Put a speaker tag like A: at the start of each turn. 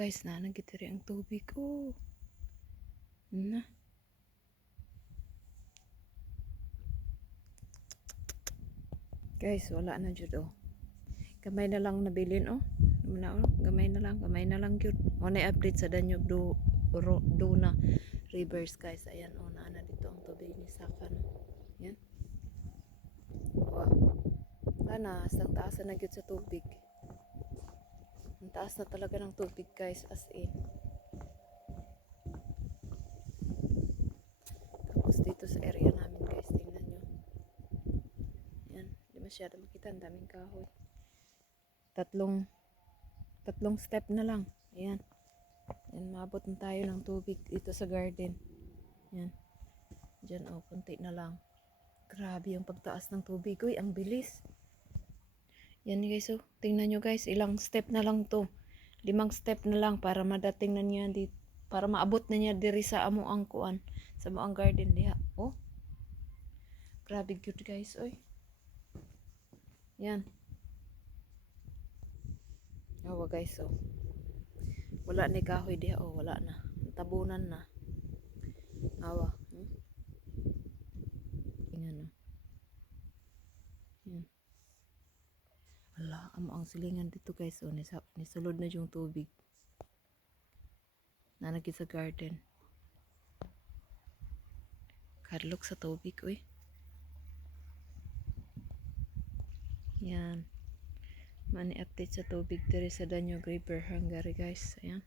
A: guys, na nagitiri ang tubig. Oh. Na. Guys, wala na jud oh. Gamay na lang nabilin oh. Ano na oh, gamay na lang, gamay na lang gyud. Mo na update sa Danube do ro, do na rivers guys. Ayan oh, na na dito ang tubig ni Saka no. Yan. Wow. Sana, sang taas na gyud sa tubig. Taas na talaga ng tubig guys, as in. Tapos dito sa area namin guys, tingnan nyo. Yan, di masyado makita, ang daming kahoy. Tatlong, tatlong step na lang. Ayan. Yan, maabot na tayo ng tubig dito sa garden. Yan. Diyan, oh, kunti na lang. Grabe yung pagtaas ng tubig. Uy, ang bilis. Yan guys, oh. Tingnan nyo guys, ilang step na lang to. Limang step na lang para madating na niya di para maabot na niya diri sa amo ang kuan, sa amo ang garden diha. Oh. Grabe cute guys, oy. Yan. Awa guys, oh. Wala ni kahoy diha, oh, wala na. Tabunan na. Awa. Hmm? Tingnan, oh. Yan. Ala, amo ang silingan dito guys. Oh, nisa, nisulod na yung tubig. Nanagid sa garden. Kadlok sa tubig, uy. Yan. Mani update sa tubig diri sa Danube River Hungary guys. Ayan.